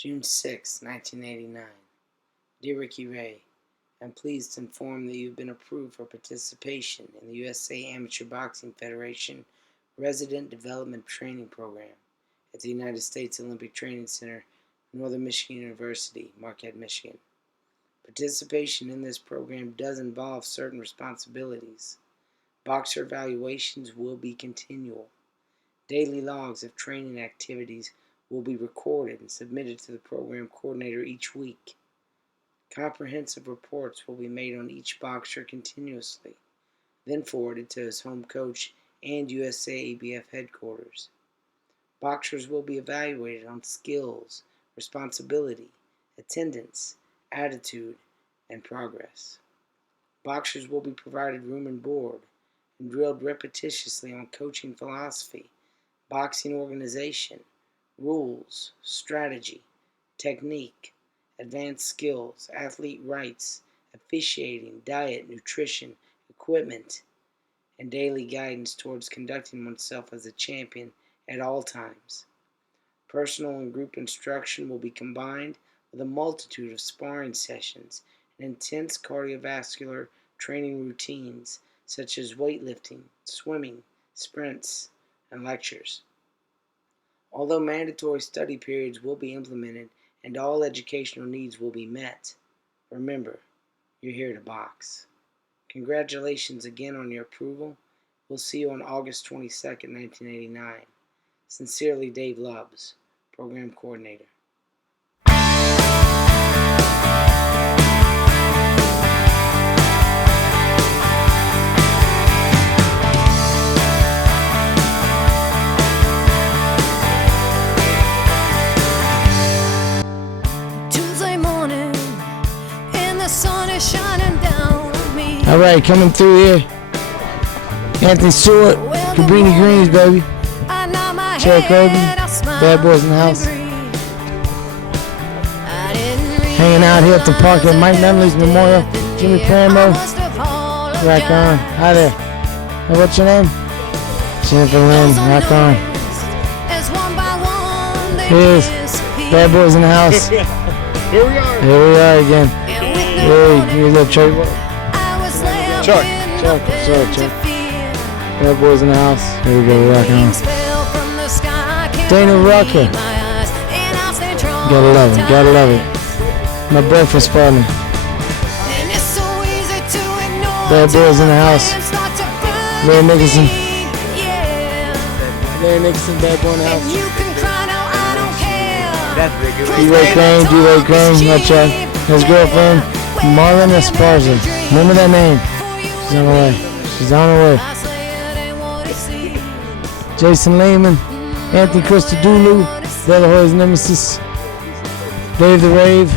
June 6, 1989. Dear Ricky Ray, I'm pleased to inform that you've been approved for participation in the USA Amateur Boxing Federation Resident Development Training Program at the United States Olympic Training Center, Northern Michigan University, Marquette, Michigan. Participation in this program does involve certain responsibilities. Boxer evaluations will be continual. Daily logs of training activities will be recorded and submitted to the program coordinator each week. Comprehensive reports will be made on each boxer continuously, then forwarded to his home coach and USA ABF headquarters. Boxers will be evaluated on skills, responsibility, attendance, attitude, and progress. Boxers will be provided room and board and drilled repetitiously on coaching philosophy, boxing organization, rules, strategy, technique, advanced skills, athlete rights, officiating, diet, nutrition, equipment, and daily guidance towards conducting oneself as a champion at all times. Personal and group instruction will be combined with a multitude of sparring sessions and intense cardiovascular training routines such as weightlifting, swimming, sprints, and lectures. Although mandatory study periods will be implemented and all educational needs will be met, remember, you're here to box. Congratulations again on your approval. We'll see you on August 22nd, 1989. Sincerely, Dave Lubbs, Program Coordinator. All right, coming through here. Anthony Stewart, Cabrini Greens, baby. Cherry Kirby, Bad Boys in the house. Hanging out here at the park at Mike Nunley's Memorial. Jimmy Pramo. Rock on. Hi there. Hey, what's your name? Jennifer Lynn. Rock on. Here's Bad Boys in the house. Here we are. Here we are again. Hey, give me a little Chuck. Chuck. Chuck. Bad Boys in the house. Here we go, rocking on. Dana Rucker. Gotta love it. My breakfast partner. Bad Boys in the house. Larry Nicholson, Bad Boy in the house. D-Ray Crane, watch out. His girlfriend, Marlon Esparza. Remember that name. She's on her way. Jason Lehman, Anthony Christodoulou, De La Hoya's nemesis, Dave the Rave,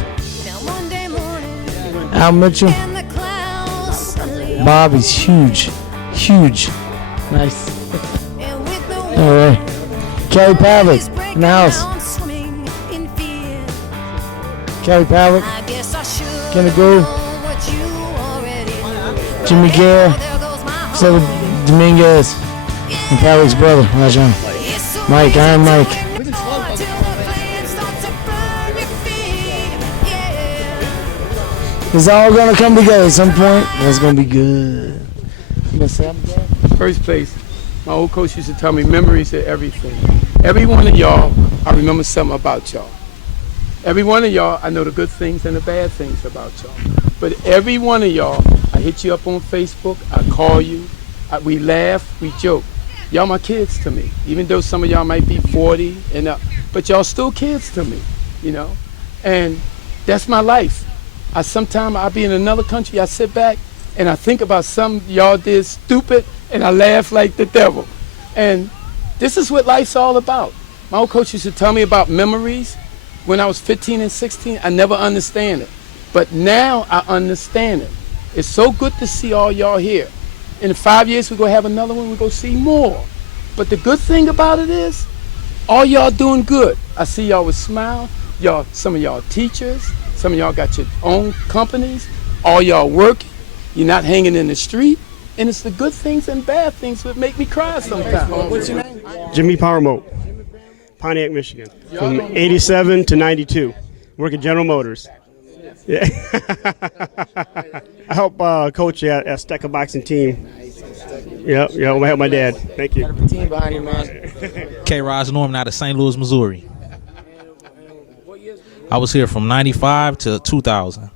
Al Mitchell, Bobby's huge. Nice. All right. Kelly Pavlik in the house. Kelly Pavlik, Kenny Goo, Jimmy Gare, Silver Dominguez, and Pavlik's brother, Rajon. Mike, Iron Mike. It's all gonna come together at some point. It's gonna be good. You gonna say I'm good? First place, my old coach used to tell me memories are everything. Every one of y'all, I remember something about y'all. Every one of y'all, I know the good things and the bad things about y'all. But every one of y'all, I hit you up on Facebook, I call you, we laugh, we joke. Y'all my kids to me, even though some of y'all might be 40 and up, but y'all still kids to me, you know? And that's my life. Sometimes I'll be in another country, I sit back and I think about something y'all did stupid and I laugh like the devil. And this is what life's all about. My old coach used to tell me about memories. When I was 15 and 16, I never understand it. But now I understand it. It's so good to see all y'all here. In 5 years, we're going to have another one. We're going to see more. But the good thing about it is, all y'all doing good. I see y'all with smile. Some of y'all teachers. Some of y'all got your own companies. All y'all working. You're not hanging in the street. And it's the good things and bad things that make me cry sometimes. What's your name? Jimmy Power Mode. Pontiac, Michigan, from 87 to 92. Work at General Motors. Yeah. I help coach at Stecker boxing team. Yeah, I help my dad. Thank you. Team behind you, man. K. Roz Norman out of St. Louis, Missouri. I was here from 95 to 2000.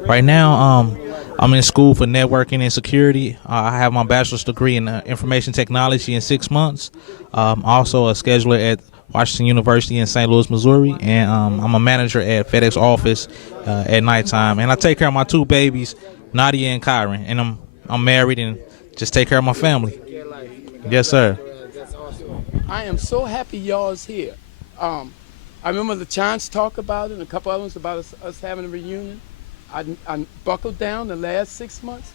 Right now, I'm in school for networking and security. I have my bachelor's degree in information technology in 6 months. Also a scheduler at Washington University in St. Louis, Missouri, and I'm a manager at FedEx office at nighttime. And I take care of my 2 babies, Nadia and Kyron, and I'm married and just take care of my family. Yes, sir. That's awesome. I am so happy y'all's here. I remember the Chance talk about it and a couple others about us having a reunion. I buckled down the last 6 months,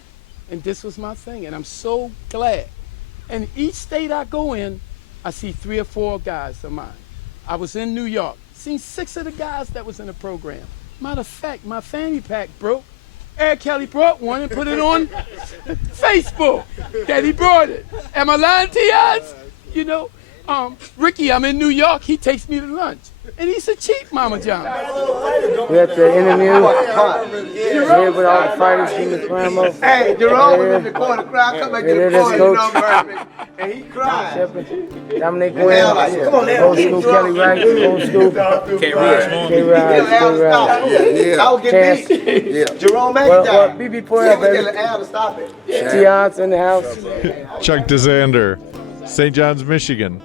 and this was my thing, and I'm so glad. And each state I go in, I see 3 or 4 guys of mine. I was in New York, seen 6 of the guys that was in the program. Matter of fact, my fanny pack broke. Eric Kelly brought one and put it on Facebook that he brought it. Am I lying to you guys? You know, Ricky, I'm in New York, he takes me to lunch. And he's a cheap Mama John. We at the interview here with all the fighters, Jimmy Primo. Hey, Jerome was in the corner crying, come back to the corner, you know, Murphy. And he cried. Dominic Gwen, Come on, old school Kelly Wright, old school K-Rod, I would get beat. Jerome well, McIntyre. BB4L, baby. Al to stop it. T-Odds in the house. Chuck DeZander, St. John's, Michigan.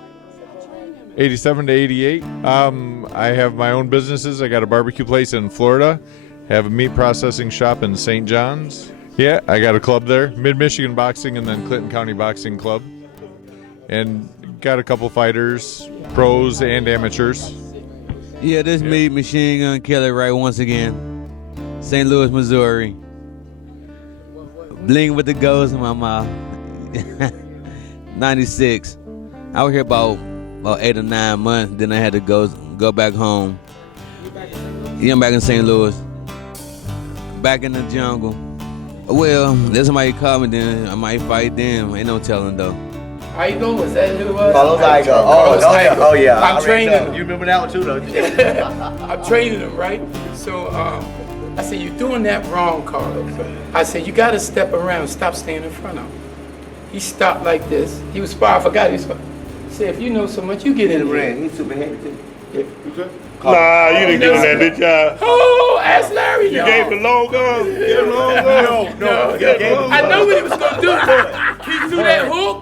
87 to 88. I have my own businesses. I got a barbecue place in Florida. Have a meat processing shop in St. John's. Yeah, I got a club there. Mid-Michigan Boxing and then Clinton County Boxing Club. And got a couple fighters, pros and amateurs. Yeah, this me, Machine Gun Kelly, right once again. St. Louis, Missouri. Bling with the ghost in my mouth. 96. I was here about 8 or 9 months. Then I had to go back home. Yeah, I'm back in St. Louis. Back in the jungle. Well, there's somebody call me, then I might fight them. Ain't no telling though. How you go? Was that who it was? Carlos Igo. Oh, yeah. I'm training him. You remember that one too, though? I'm training him, right? So I said, you're doing that wrong, Carlos. I said, you got to step around, stop staying in front of him. He stopped like this. He was sparring. I forgot he was sparring. I said, if you know so much, you get in the ring. He's super heavy too. Yeah. Nah, you didn't give him that, did ya? Oh, ask Larry. You gave him the long gun? No. I know what he was going to do. He threw that hook.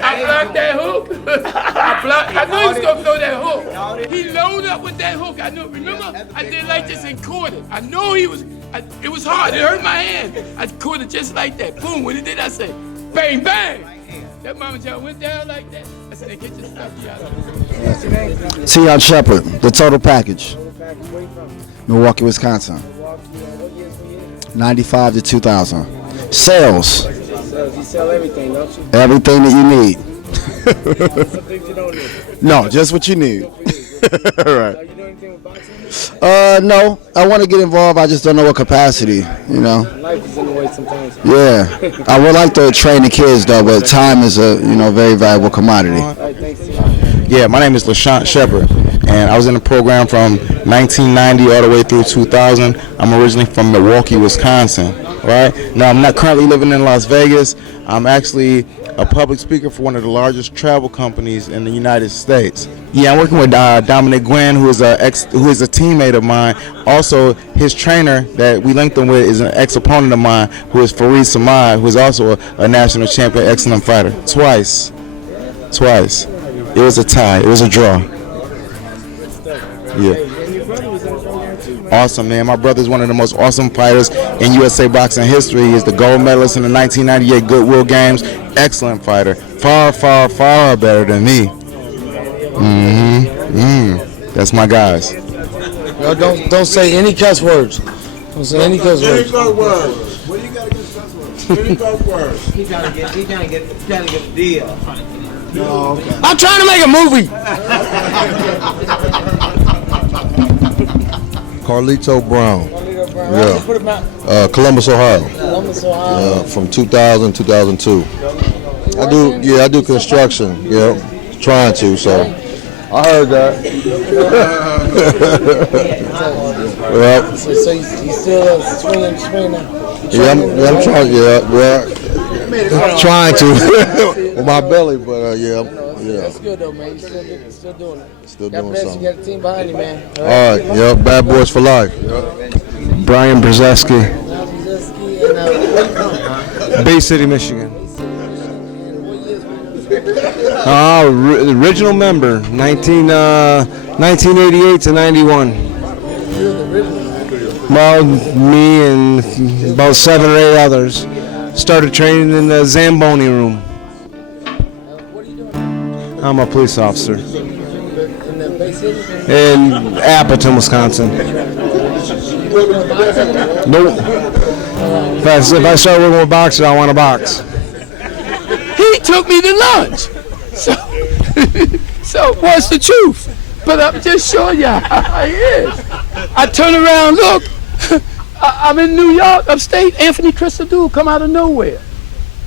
I blocked that hook. I knew he was going to throw that hook. He loaded up with that hook. I knew. Remember, I did like this and caught it. I know he was. It was hard. It hurt my hand. I caught it just like that. Boom. When he did, I said, bang, bang. That Mama John went down like that. I said, get your stuff out of here. Tion Shepard, the total package. Milwaukee, Wisconsin. 95 to 2000. Sales. You sell everything, don't you? Everything that you need. Some things you don't need. No, just what you need. Right. Are you doing anything with boxing? No, I want to get involved. I just don't know what capacity, you know. Life is in the way sometimes. Yeah, I would like to train the kids though, but time is a very valuable commodity. All right, thanks. Yeah, my name is LaShawn Shepard, and I was in the program from 1990 all the way through 2000. I'm originally from Milwaukee, Wisconsin. Right now, I'm not currently living in Las Vegas. I'm actually a public speaker for one of the largest travel companies in the United States. Yeah, I'm working with Dominic Gwen, who is a teammate of mine. Also, his trainer that we linked him with is an ex-opponent of mine, who is Fareed Samad, who is also a national champion, excellent fighter. Twice. It was a tie. It was a draw. Yeah. Awesome, man. My brother's one of the most awesome fighters in USA boxing history. He's the gold medalist in the 1998 Goodwill Games. Excellent fighter. Far, far, far better than me. That's my guys. No, don't say any cuss words. Don't say any cuss words. What do you got against cuss words? Any cuss words? He trying to get the deal. No, okay. I'm trying to make a movie. Carlito Brown. Yeah. Columbus, Ohio. Ohio. From 2000, 2002. I do construction. Yeah, trying to. So I heard that. Well, So you still swinging now? I'm trying. Trying to with my belly, but yeah. That's good though, man. You still doing it. Still God doing bless something. you. Got a team behind you, man. All right. Yep. Bad boys for life. Brian Brzeski, Bay City, Michigan. Original member, 1988 to 91. Well, me and about 7 or 8 others started training in the Zamboni room. I'm a police officer in Appleton, Wisconsin. Nope. If I start working with boxers, I want to box. He took me to lunch. So what's the truth? But I'm just showing you how it is. I turn around, look. I'm in New York, upstate. Anthony Christodoulou come out of nowhere.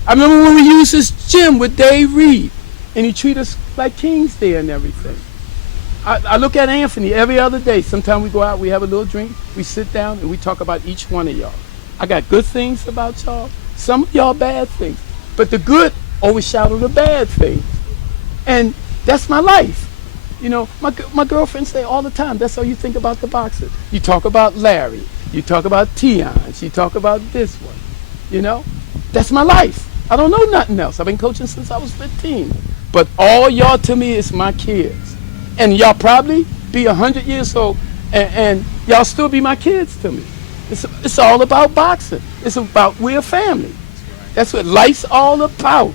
I remember when we used this gym with Dave Reed, and he treated us like kings there and everything. I look at Anthony every other day. Sometimes we go out, we have a little drink, we sit down, and we talk about each one of y'all. I got good things about y'all, some of y'all bad things. But the good overshadow the bad things. And that's my life. You know, my girlfriend say all the time, that's how you think about the boxers. You talk about Larry, you talk about Tions, you talk about this one. You know, that's my life. I don't know nothing else. I've been coaching since I was 15. But all y'all to me is my kids. And y'all probably be 100 years old and y'all still be my kids to me. It's all about boxing. It's about we're a family. That's what life's all about.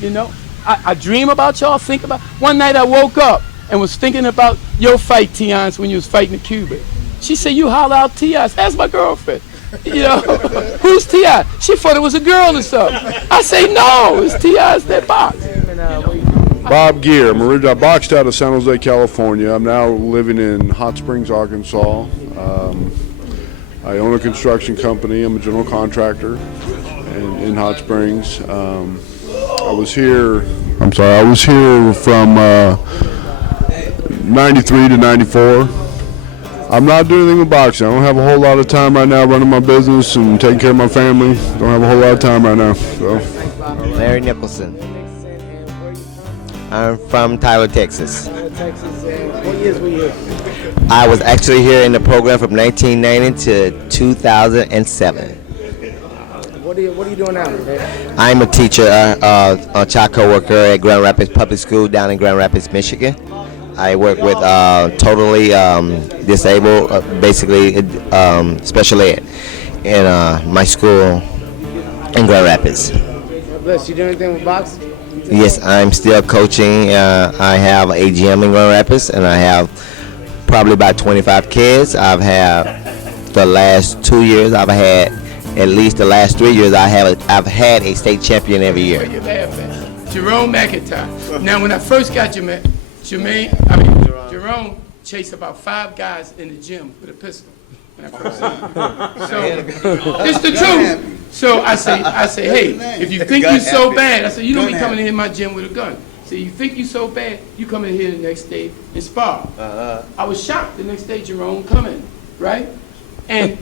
You know, I dream about y'all, think about. One night I woke up and was thinking about your fight, Tions, when you was fighting the Cuban. She said, you holler out Tions. That's my girlfriend. You know, who's T.I.? She thought it was a girl or something. I say, no, it's T.I.'s that box. Bob Gear. I boxed out of San Jose, California. I'm now living in Hot Springs, Arkansas. I own a construction company. I'm a general contractor in Hot Springs. I was here from 93 to 94. I'm not doing anything with boxing. I don't have a whole lot of time right now running my business and taking care of my family. Don't have a whole lot of time right now. So. Larry Nicholson. I'm from Tyler, Texas. What years were you? I was actually here in the program from 1990 to 2007. What are you doing now, man? I'm a teacher, a child co-worker at Grand Rapids Public School down in Grand Rapids, Michigan. I work with totally disabled, basically special ed in my school in Grand Rapids. God bless you. Do anything with boxing? Yes, I'm still coaching. I have a gym in Grand Rapids, and I have probably about 25 kids. I've had the last 2 years. I've had at least the last 3 years. I've had a state champion every year. Jerome McIntyre. Now, when I first got Jerome chased about 5 guys in the gym with a pistol. When I first saw him. So it's the truth. So I say, hey, if you think you're so bad, I said, you don't be coming in my gym with a gun. So you think you're so bad, you come in here the next day and spar. I was shocked the next day, Jerome coming, right? And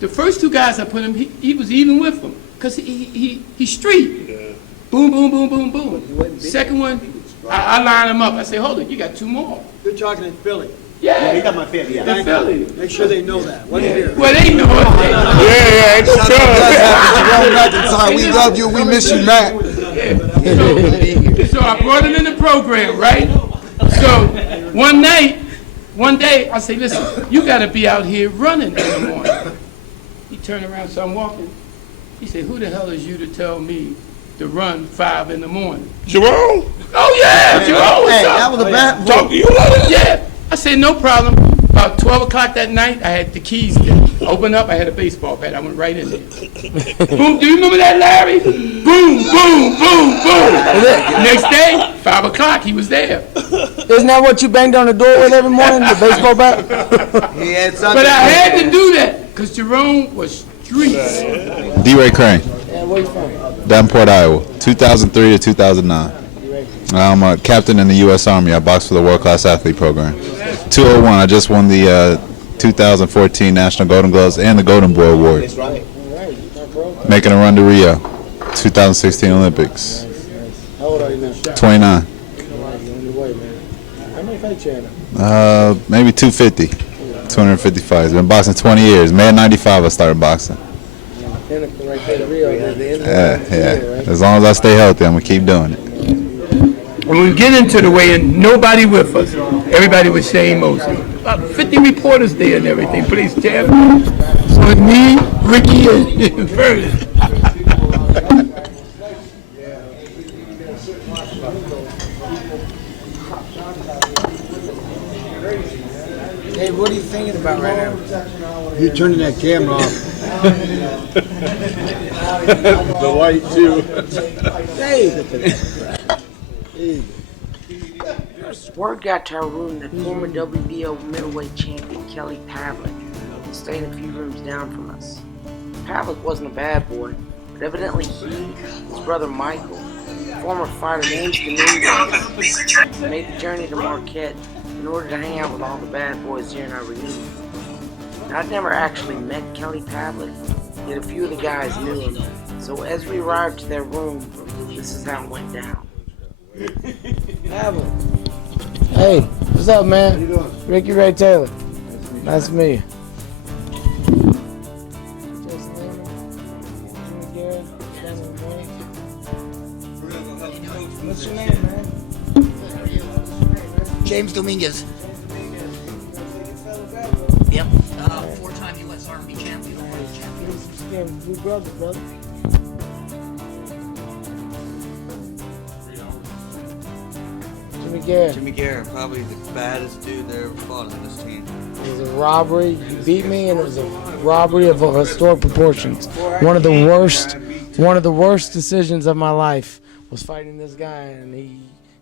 the first 2 guys I put him, he was even with them, because he street. Boom, boom, boom, boom, boom. Second one, I line him up. I say, hold it, you got 2 more. You're talking in Philly. Yeah. He got my Philly. Yeah. In Philly. Make sure they know that. Well, they know it. We love you. We miss you, Matt. So I brought him in the program, right? So one day, I say, listen, you got to be out here running in the morning. He turned around, so I'm walking. He said, who the hell is you to tell me to run 5 in the morning? Jerome? Oh, yeah, Jerome. Hey, that was a bad Talk to you later? Yeah. I said, no problem. About 12 o'clock that night, I had the keys there. Open up, I had a baseball bat. I went right in there. Boom, do you remember that, Larry? Boom, boom, boom, boom. Next day, 5 o'clock, he was there. Isn't that what you banged on the door with every morning, the baseball bat? But I had to do that, because Jerome was streets. D-Ray Crane. Yeah, where you from? Davenport, Iowa, 2003 to 2009. I'm a captain in the U.S. Army. I box for the World Class Athlete Program. 201, I just won the 2014 National Golden Gloves and the Golden Boy Award. Making a run to Rio, 2016 Olympics. How old are you now? 29. How many fights you had? Maybe 250, 250 fights. Been boxing 20 years. May of 95 I started boxing. Pinnacle right there, Rio, the end of Yeah. As long as I stay healthy, I'm going to keep doing it. When we get into the weigh-in, nobody with us. Everybody with Shane Mosley. About 50 reporters there and everything. Police champ. So it's me, Ricky, and Vernon. Hey, what are you thinking about right now? You turning that camera off. The light too. Word got to our room that former WBO middleweight champion Kelly Pavlik was staying a few rooms down from us. Pavlik wasn't a bad boy, but evidently his brother Michael, former fighter James Dominguez, made the journey to Marquette in order to hang out with all the bad boys during our reunion. Now, I'd never actually met Kelly Pavlik, yet a few of the guys knew him, so as we arrived to their room, this is how it went down. Pavlik. Hey, what's up, man? How you doing? Ricky Ray Taylor. Nice to meet you. What's your name, man? James Dominguez. Yep. Four-time U.S. Army champion. We brothers, brother. Jimmy Garrett, probably the baddest dude that ever fought on this team. It was a robbery. You beat me, and it was a robbery of historic proportions. One of the worst decisions of my life was fighting this guy, and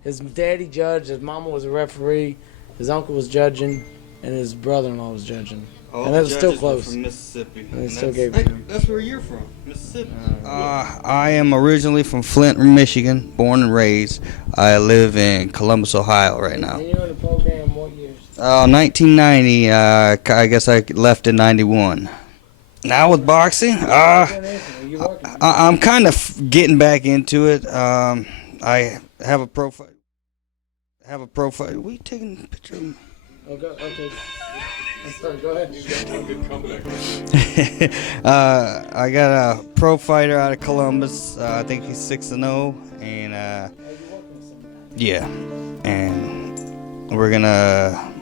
his daddy judged, his mama was a referee, his uncle was judging, and his brother-in-law was judging. All and the it was still judges were close. from Mississippi. And they still gave it to him. That's where you're from, Mississippi. I am originally from Flint, Michigan, born and raised. I live in Columbus, Ohio right now. And you're in the program what years? 1990, I guess I left in 91. Now with boxing, I'm kind of getting back into it. I have a profile. We taking a picture of me? Okay. Sorry, go ahead. I got a pro fighter out of Columbus. I think he's 6-0, and yeah, and we're gonna.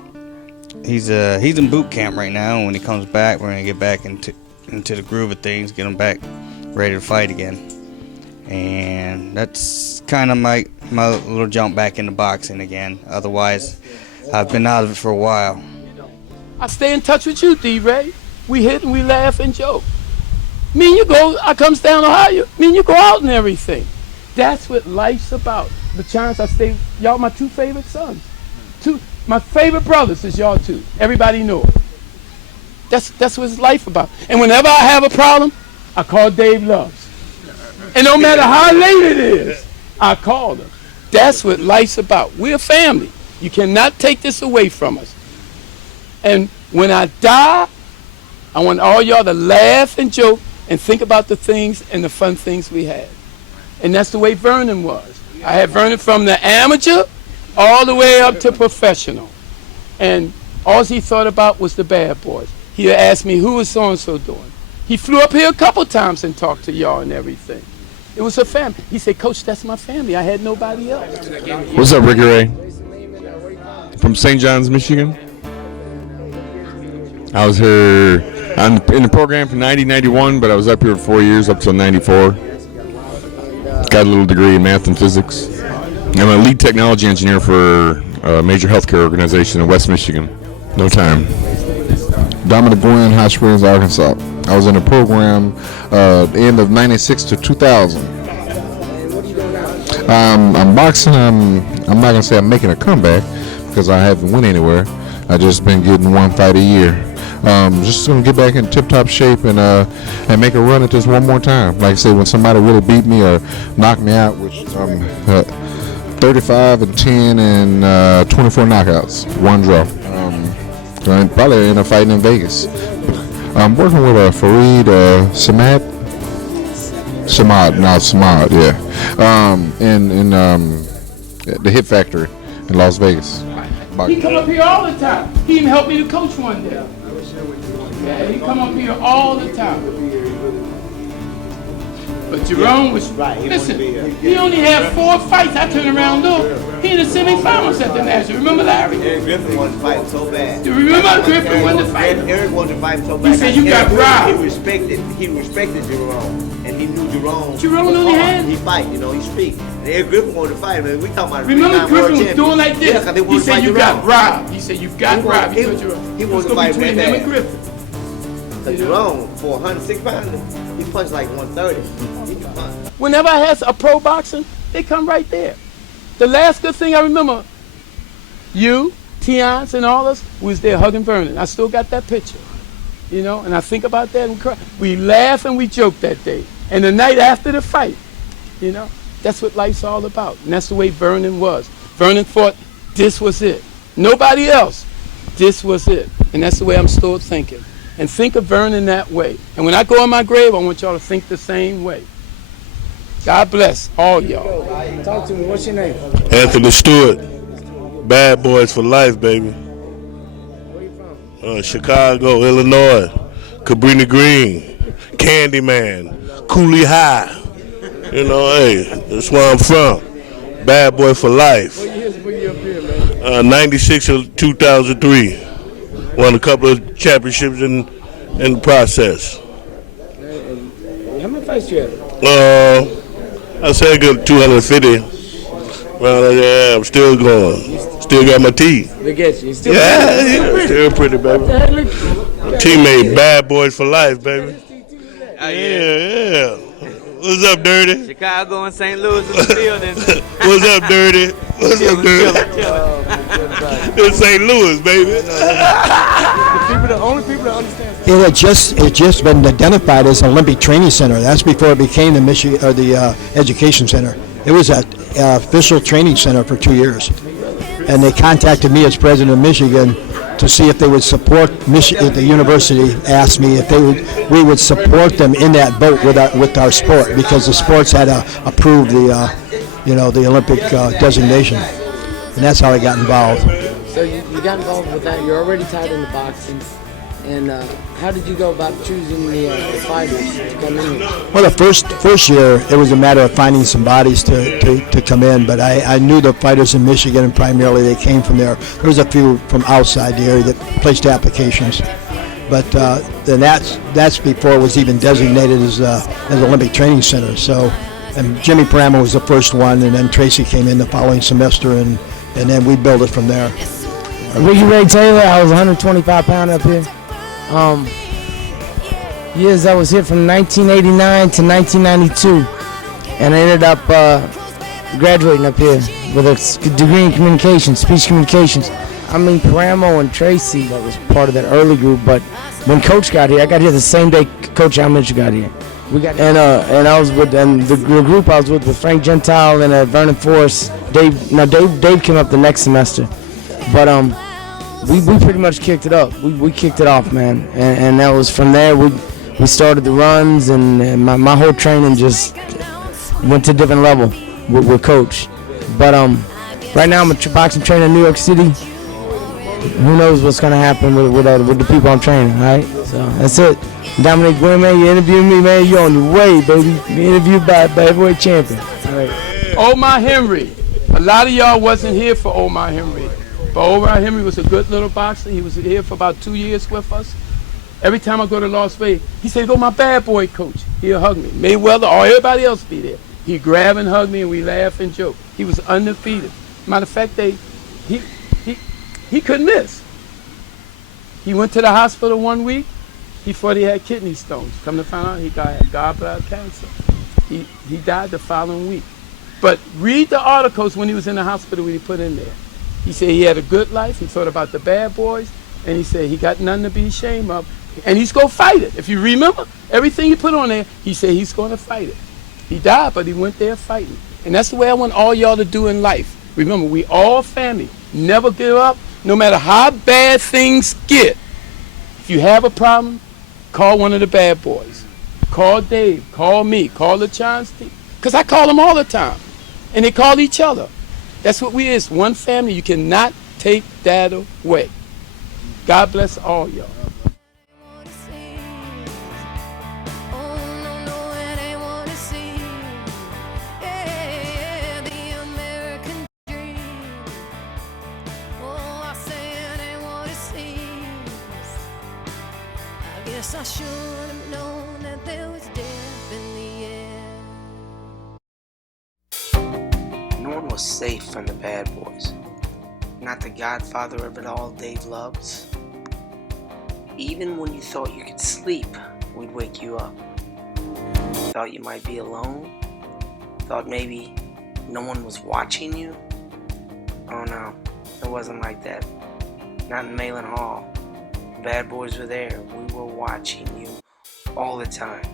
He's in boot camp right now. And when he comes back, we're gonna get back into the groove of things, get him back ready to fight again, and that's kind of my little jump back into boxing again. Otherwise, I've been out of it for a while. I stay in touch with you, D-Ray. We hit and we laugh and joke. Me and you go, I comes down Ohio. Me and you go out and everything. That's what life's about. The chance I stay, y'all my two favorite sons. My favorite brothers is y'all two. Everybody know it. That's what it's life about. And whenever I have a problem, I call Dave Loves. And no matter how late it is, I call them. That's what life's about. We're a family. You cannot take this away from us. And when I die, I want all y'all to laugh and joke and think about the things and the fun things we had. And that's the way Vernon was. I had Vernon from the amateur all the way up to professional. And all he thought about was the bad boys. He'd ask me, who was so-and-so doing? He flew up here a couple times and talked to y'all and everything. It was a family. He said, Coach, that's my family. I had nobody else. What's up, Ricky Ray? From St. John's, Michigan. I was here in the program from 90-91, but I was up here for 4 years, up till 94. Got a little degree in math and physics. I'm a lead technology engineer for a major healthcare organization in West Michigan. No time. Dominic Gwen, Hot Springs, Arkansas. I was in the program end of 96 to 2000. I'm boxing. I'm not going to say I'm making a comeback because I haven't went anywhere. I just been getting one fight a year. Just going to get back in tip-top shape and make a run at this one more time. Like I said, when somebody really beat me or knocked me out, which 35 and 10 and 24 knockouts, 1 draw. And probably end up fighting in Vegas. I'm working with Fareed Samad, yeah. In the Hit Factory in Las Vegas. He come up here all the time. He even helped me to coach one day. Yeah, he come up here all the time. But Jerome was, listen, he only had 4 fights. I turned around, look. He in the semifinals at the National. Remember Larry? Eric Griffin wanted to fight so bad. Do you remember Griffin wanted to fight? Eric wanted to fight so bad. He said you got robbed. He respected Jerome. And he knew Jerome. Jerome knew he had. He fight, he speak. And Eric Griffin wanted to fight, man. We talking about remember Griffin was doing like this. Yeah, he said you got robbed. He said you got robbed. He wanted to fight between him and Griffin. Because Jerome, for 106 pounds, he punched like 130. He can punch. Whenever I had a pro boxing, they come right there. The last good thing I remember, you, Tiance, and all us was there hugging Vernon. I still got that picture, and I think about that and cry. We laugh and we joke that day. And the night after the fight, that's what life's all about. And that's the way Vernon was. Vernon thought this was it. Nobody else. This was it. And that's the way I'm still thinking. And think of Vernon that way. And when I go in my grave, I want y'all to think the same way. God bless all y'all. Talk to me. What's your name? Anthony Stewart. Bad Boys for Life, baby. Where you from? Chicago, Illinois. Cabrini Green. Candyman. Cooley High. Hey, that's where I'm from. Bad Boy for Life. What years were you up here, man? 96 or 2003. Won a couple of championships in the process. How many fights you had? I say I got 250. Well, yeah, I'm still going. Still got my teeth. Look at you. Still pretty, baby. Teammate, Bad Boys for Life, baby. Yeah. What's up, Dirty? Chicago and St. Louis in the building. What's up, Dirty? What's up, Dirty? In St. Louis, baby. The only people that understand. It just been identified as an Olympic Training Center. That's before it became the Education Center. It was an official training center for 2 years, and they contacted me as president of Michigan to see if they would support Michigan. The university asked me if we would support them in that boat with our sport, because the sports had approved the Olympic designation, and that's how I got involved. So you got involved with that. You're already tied into boxing. And how did you go about choosing the fighters to come in here? Well, the first year, it was a matter of finding some bodies to come in, but I knew the fighters in Michigan, and primarily they came from there. There was a few from outside the area that placed applications. But then that's before it was even designated as an Olympic Training Center. So, and Jimmy Paramo was the first one, and then Tracy came in the following semester, and then we built it from there. Ricky Ray Taylor, I was 125 pound up here. Years I was here from 1989 to 1992, and I ended up graduating up here with a degree in communications, speech communications. Paramo and Tracy, that was part of that early group, but when Coach got here, I got here the same day Coach Al Mitchell got here. And I was with, and the group I was with Frank Gentile and Vernon Forrest. Dave came up the next semester, but we pretty much kicked it up. We kicked it off, man, and that was from there. We started the runs, and my whole training just went to a different level with Coach. But right now I'm a boxing trainer in New York City. Who knows what's gonna happen with the people I'm training, right? So that's it. Dominic Gwynn, man, you interviewed me, man. You're on your way, baby. You interviewed by heavyweight champion. All right. Omar Henry. A lot of y'all wasn't here for Omar Henry. But Omar Henry was a good little boxer. He was here for about 2 years with us. Every time I go to Las Vegas, he said, "Go, my bad boy coach." He'll hug me. Mayweather or everybody else be there. He'd grab and hug me, and we laugh and joke. He was undefeated. Matter of fact, he couldn't miss. He went to the hospital 1 week. He thought he had kidney stones. Come to find out, he got gallbladder cancer. He died the following week. But read the articles when he was in the hospital when he put in there. He said he had a good life. He thought about the bad boys. And he said he got nothing to be ashamed of. And he's going to fight it. If you remember, everything he put on there, he said he's going to fight it. He died, but he went there fighting. And that's the way I want all y'all to do in life. Remember, we all family. Never give up, no matter how bad things get. If you have a problem, call one of the bad boys. Call Dave, call me, call LaChon Steve. Because I call them all the time. And they call each other. That's what we is, one family. You cannot take that away. God bless all y'all. Guess I should have known that there was death in the air. No one was safe from the bad boys. Not the godfather of it all, Dave Loves. Even when you thought you could sleep, we'd wake you up. Thought you might be alone. Thought maybe no one was watching you. Oh no, it wasn't like that. Not in Malin Hall. The bad boys were there. We were watching you all the time.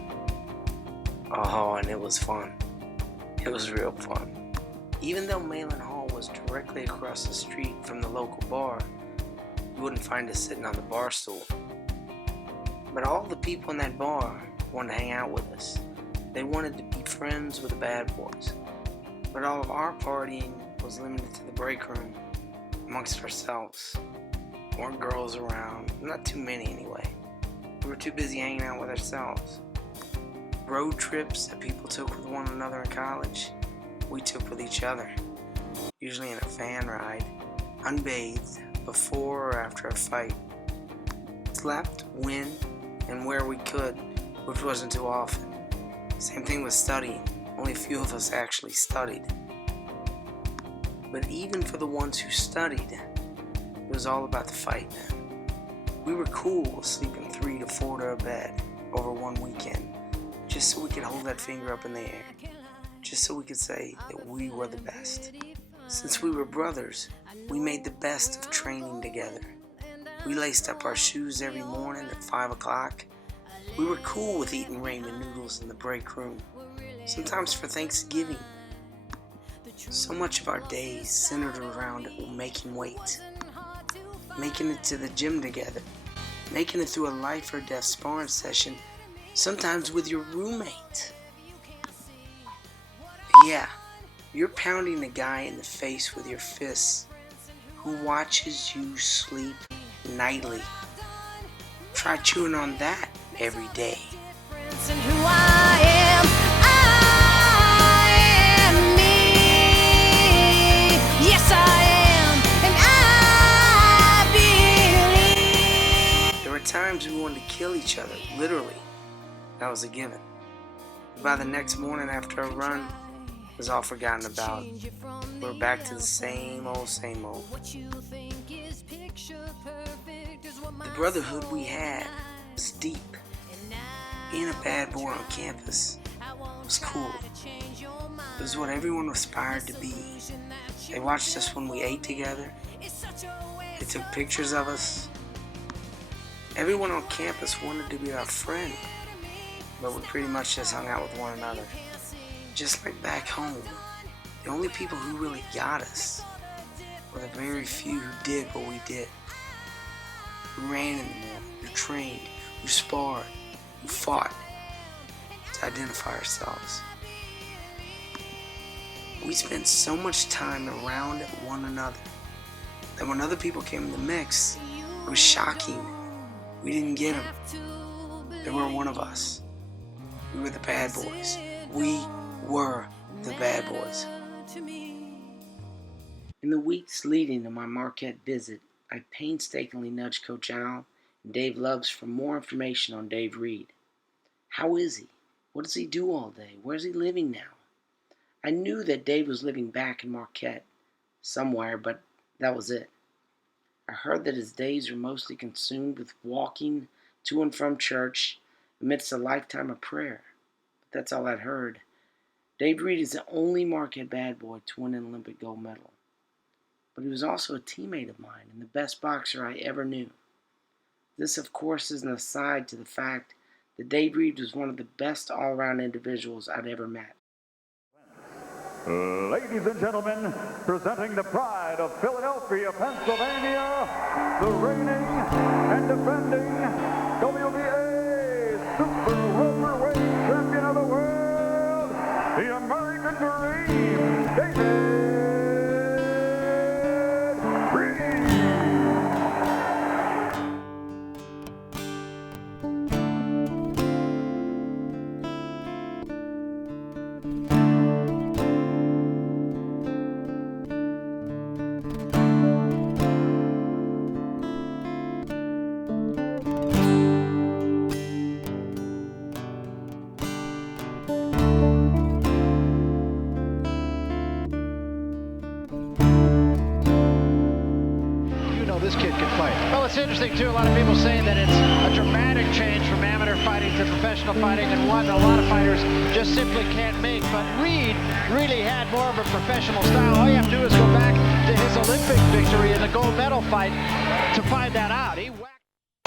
Oh, and it was fun. It was real fun. Even though Malin Hall was directly across the street from the local bar, you wouldn't find us sitting on the bar stool. But all the people in that bar wanted to hang out with us. They wanted to be friends with the bad boys. But all of our partying was limited to the break room, amongst ourselves. Weren't girls around, not too many anyway. We were too busy hanging out with ourselves. Road trips that people took with one another in college, we took with each other. Usually in a van ride, unbathed, before or after a fight. Slept when and where we could, which wasn't too often. Same thing with studying. Only a few of us actually studied. But even for the ones who studied, it was all about the fight, man. We were cool sleeping 3 to 4 to a bed over one weekend, just so we could hold that finger up in the air, just so we could say that we were the best. Since we were brothers, we made the best of training together. We laced up our shoes every morning at 5 o'clock. We were cool with eating ramen noodles in the break room, sometimes for Thanksgiving. So much of our days centered around making weight, making it to the gym together, making it through a life or death sparring session, sometimes with your roommate. Yeah, you're pounding the guy in the face with your fists who watches you sleep nightly. Try chewing on that every day. And who I am me. Yes, I am, and I believe. There were times we wanted to kill each other, literally. That was a given. By the next morning after a run, it was all forgotten about. We were back to the same old, same old. The brotherhood we had was deep. Being a bad boy on campus was cool. It was what everyone aspired to be. They watched us when we ate together. They took pictures of us. Everyone on campus wanted to be our friend, but we pretty much just hung out with one another. Just like back home, the only people who really got us were the very few who did what we did. Who ran in the morning, who trained, who sparred, who fought to identify ourselves. We spent so much time around one another that when other people came in the mix, it was shocking. We didn't get them. They were one of us. We were the bad boys. We were the bad boys. In the weeks leading to my Marquette visit, I painstakingly nudged Coach Al and Dave Loves for more information on Dave Reed. How is he? What does he do all day? Where's he living now? I knew that Dave was living back in Marquette somewhere, but that was it. I heard that his days are mostly consumed with walking to and from church amidst a lifetime of prayer. But that's all I'd heard. Dave Reed is the only Marquette bad boy to win an Olympic gold medal. But he was also a teammate of mine and the best boxer I ever knew. This, of course, is an aside to the fact that Dave Reed was one of the best all-around individuals I'd ever met. Ladies and gentlemen, presenting the pride of Philadelphia, Pennsylvania, the reigning and defending WBA Super Welterweight Champion of the World, the American Dream, David Reed. This kid can fight. Well, it's interesting, too. A lot of people saying that it's a dramatic change from amateur fighting to professional fighting, and one that a lot of fighters just simply can't make. But Reed really had more of a professional style. All you have to do is go back to his Olympic victory in the gold medal fight to find that out. He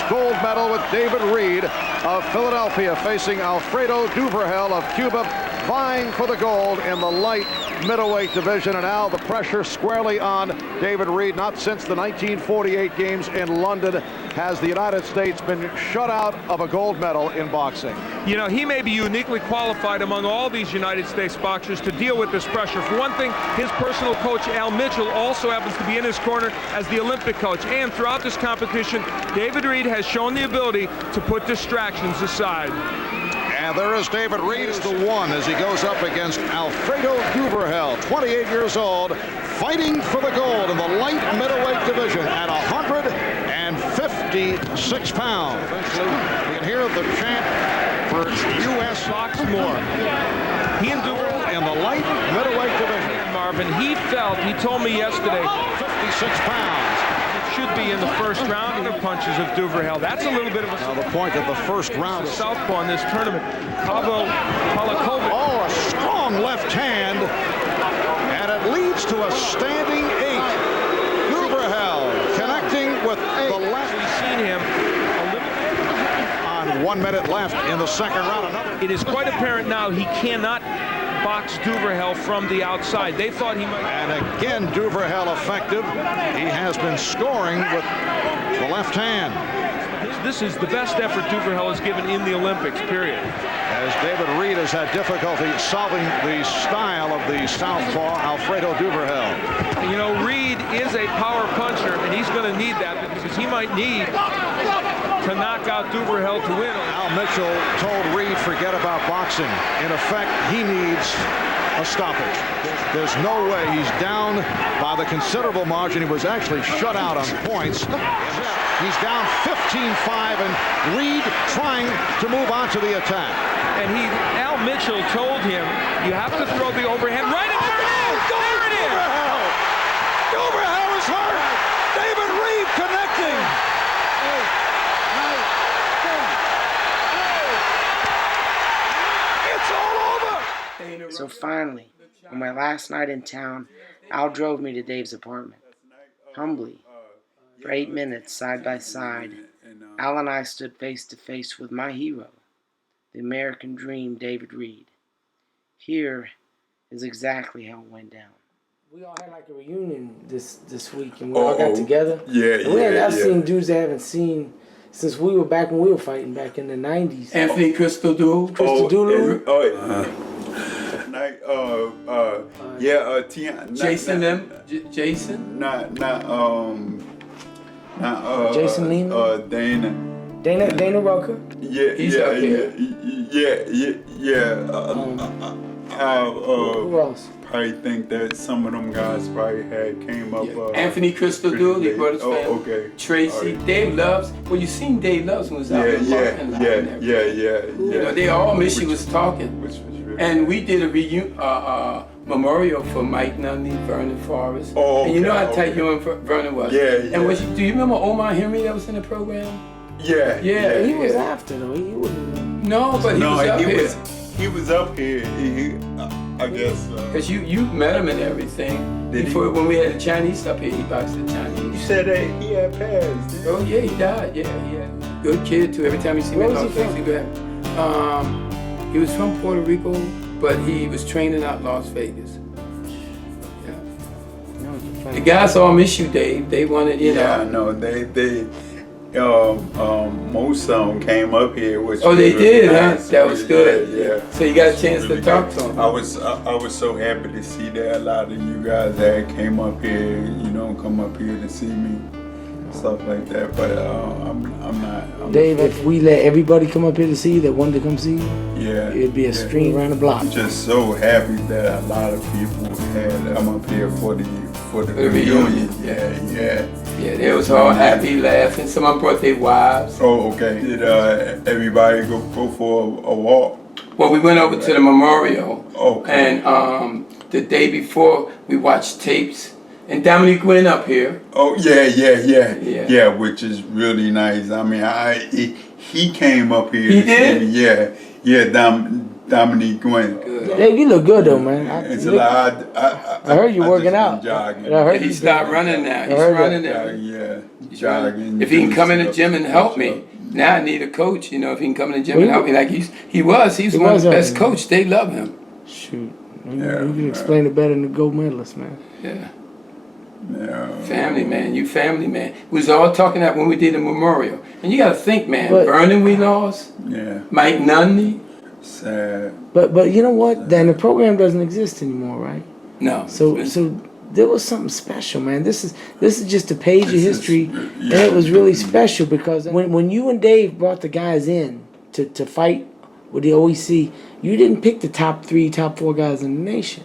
Gold medal with David Reed of Philadelphia facing Alfredo Duvergel of Cuba, vying for the gold in the light middleweight division. And now the pressure squarely on David Reed. Not since the 1948 games in London has the United States been shut out of a gold medal in boxing. You know, he may be uniquely qualified among all these United States boxers to deal with this pressure. For one thing, his personal coach, Al Mitchell, also happens to be in his corner as the Olympic coach. And throughout this competition, David Reed has shown the ability to put distractions aside. And there is David Reed as the one as he goes up against Alfredo Duvergel, 28 years old, fighting for the gold in the light middleweight division at 156 pounds. Eventually, you can hear the chant for U.S. Boxmore. He and Duvergel in the light middleweight division. Marvin, he told me yesterday, 56 pounds. Should be in the first round of the punches of Duvergel. That's a little bit of a... Now the point of the first round. Southpaw in this tournament. Pablo Palakovic. Oh, a strong left hand. And it leads to a standing 8. Duvergel connecting with the left. We've seen him a little bit on 1 minute left in the second round. It is quite apparent now he cannot box Duvergel from the outside. They thought he might. And again, Duvergel effective. He has been scoring with the left hand. This is the best effort Duvergel has given in the Olympics, period. As David Reed has had difficulty solving the style of the southpaw, Alfredo Duvergel. You know, Reed is a power puncher, and he's going to need that because he might need to knock out Duvergel to win. Al Mitchell told Reed, forget about boxing. In effect, he needs a stoppage. There's no way. He's down by the considerable margin. He was actually shut out on points. He's down 15-5, and Reed trying to move on to the attack. And Al Mitchell told him, you have to throw the overhand right into the hand. There it is! Duvergel is hurt. David Reed connecting. It's all over. So finally, on my last night in town, Al drove me to Dave's apartment. Humbly, for 8 minutes, side by side, Al and I stood face to face with my hero, the American Dream, David Reed. Here is exactly how it went down. We all had like a reunion this week, and we all got together. I've seen dudes I haven't seen since we were back when we were fighting back in the 90s. Anthony Christodoulou. Jason them. Jason. Jason Lehman. Dana Rucker. He's up here. Who else? I think that some of them guys probably came up. Anthony Christodoulou, they brought his family. Okay. Tracy, right. Dave Loves. Well, you seen Dave Loves when he was out in the parking lot. You know, they all miss you was talking. And we did a memorial for Mike Nunley, Vernon Forrest. And you know how tight you and Vernon was. And do you remember Omar Henry that was in the program? Yeah. He was after though. He wouldn't. No, but he was up here. He was up here. I guess. Because you met him and everything. Before when we had the Chinese up here, he boxed the Chinese. You said that he had passed. Oh yeah, he died. Yeah. Good kid too. Every time you see me on Facebook, he was from Puerto Rico, but he was training out Las Vegas. The guys all miss you, Dave. They wanted, you Yeah, I know. know. Most of them came up here, which Oh, was they really did, nice. huh? That was good. Yeah. So you got a chance Really to talk good. to them. I was so happy to see that a lot of you guys that came up here, come up here to see me, stuff like that. But I'm not. Dave, if we let everybody come up here to see you that wanted to come see you, Yeah, it'd be a stream around the block. I'm just so happy that a lot of people had come up here for the reunion. Yeah. Yeah, they was all happy, laughing. Some of them brought their wives. Oh, okay. Did everybody go for a walk? Well, we went over to the memorial. Okay. And the day before, we watched tapes. And Dominique went up here. Oh, yeah, which is really nice. I mean, he came up here. He did? Dominique went. Dave, you look good though, man. I heard you working out. Jogging. I heard He stopped running now. He's heard running that. now. Yeah, He's jogging. running. If he can come in the gym and help me, now I need a coach. You know, if he can come in the gym and help me, like he's one of the best coaches. They love him. Shoot, you can explain it better than the gold medalist, man. Yeah. Family, man. You family, man. We was all talking that when we did the memorial. And you got to think, man. Vernon we lost. Yeah. Mike Nunley. Sad. But you know what? Then the program doesn't exist anymore, right? No. So there was something special, man. This is just a page of history, and it was really special because when you and Dave brought the guys in to fight with the OEC, you didn't pick the top 3, top 4 guys in the nation.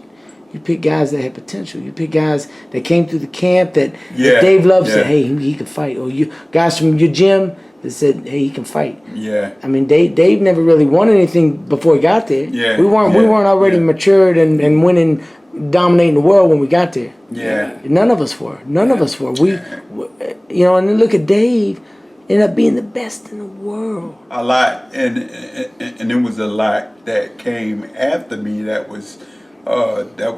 You picked guys that had potential. You picked guys that came through the camp that Dave Love said, hey, he can fight. Or you guys from your gym that said, hey, he can fight. Yeah. I mean, Dave never really won anything before he got there. Yeah. We weren't already matured and winning, dominating the world when we got there. Yeah. None of us were. We, and then look at Dave, ended up being the best in the world. A lot, and it was a lot that came after me that was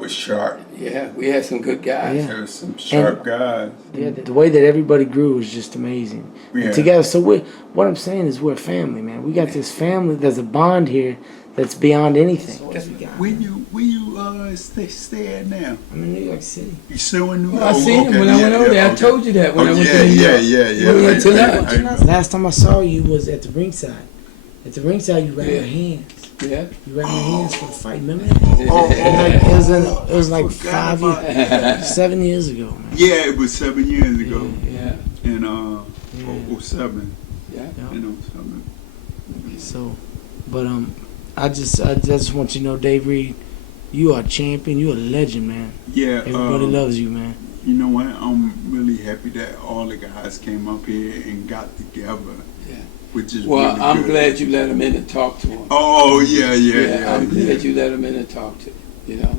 sharp. Yeah, we had some good guys. Yeah. There was some sharp guys. Yeah, the way that everybody grew was just amazing. Yeah. And together, so what I'm saying is we're a family, man. We got this family. There's a bond here that's beyond anything. Where you stay at now? I'm in New York City. You still in New York? I seen him when I went over there. I told you that when I went to New York. Yeah. We went to lunch. Last time I saw you was at the ringside. At the ringside, you ran your hands. Yeah. You ran your hands for the fight, remember that? It was like 7 years ago, man. Yeah, it was 7 years ago. Yeah. In 07. Yeah. In 07. So, but I just want you to know, Dave Reed, you are a champion. You are a legend, man. Yeah. Everybody loves you, man. You know what? I'm really happy that all the guys came up here and got together. Yeah. Which is well, really I'm good. glad you let him in and talk to him. Oh, yeah. I'm glad you let him in and talk to him, you know.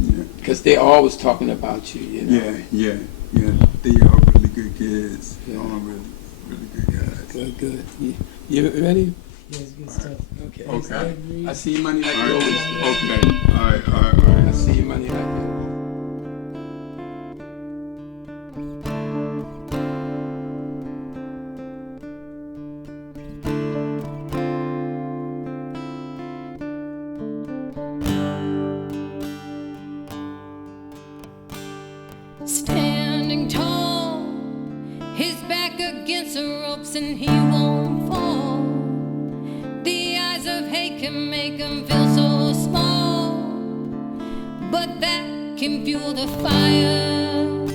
Yeah. Because they always talking about you, you know. Yeah. They are really good kids. Yeah. All really good guys. Good. You ready? Yeah, it's good stuff. Okay. I see you money like you always do. Okay. All right. I see you money like you. Standing tall, his back against the ropes and he won't fall. The eyes of hate can make him feel so small, but that can fuel the fire.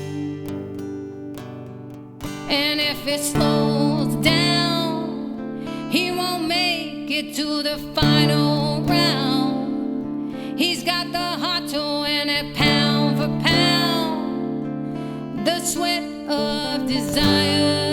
And if it slows down, he won't make it to the final round. He's got the heart to win it pound for pound. The sweat of desire.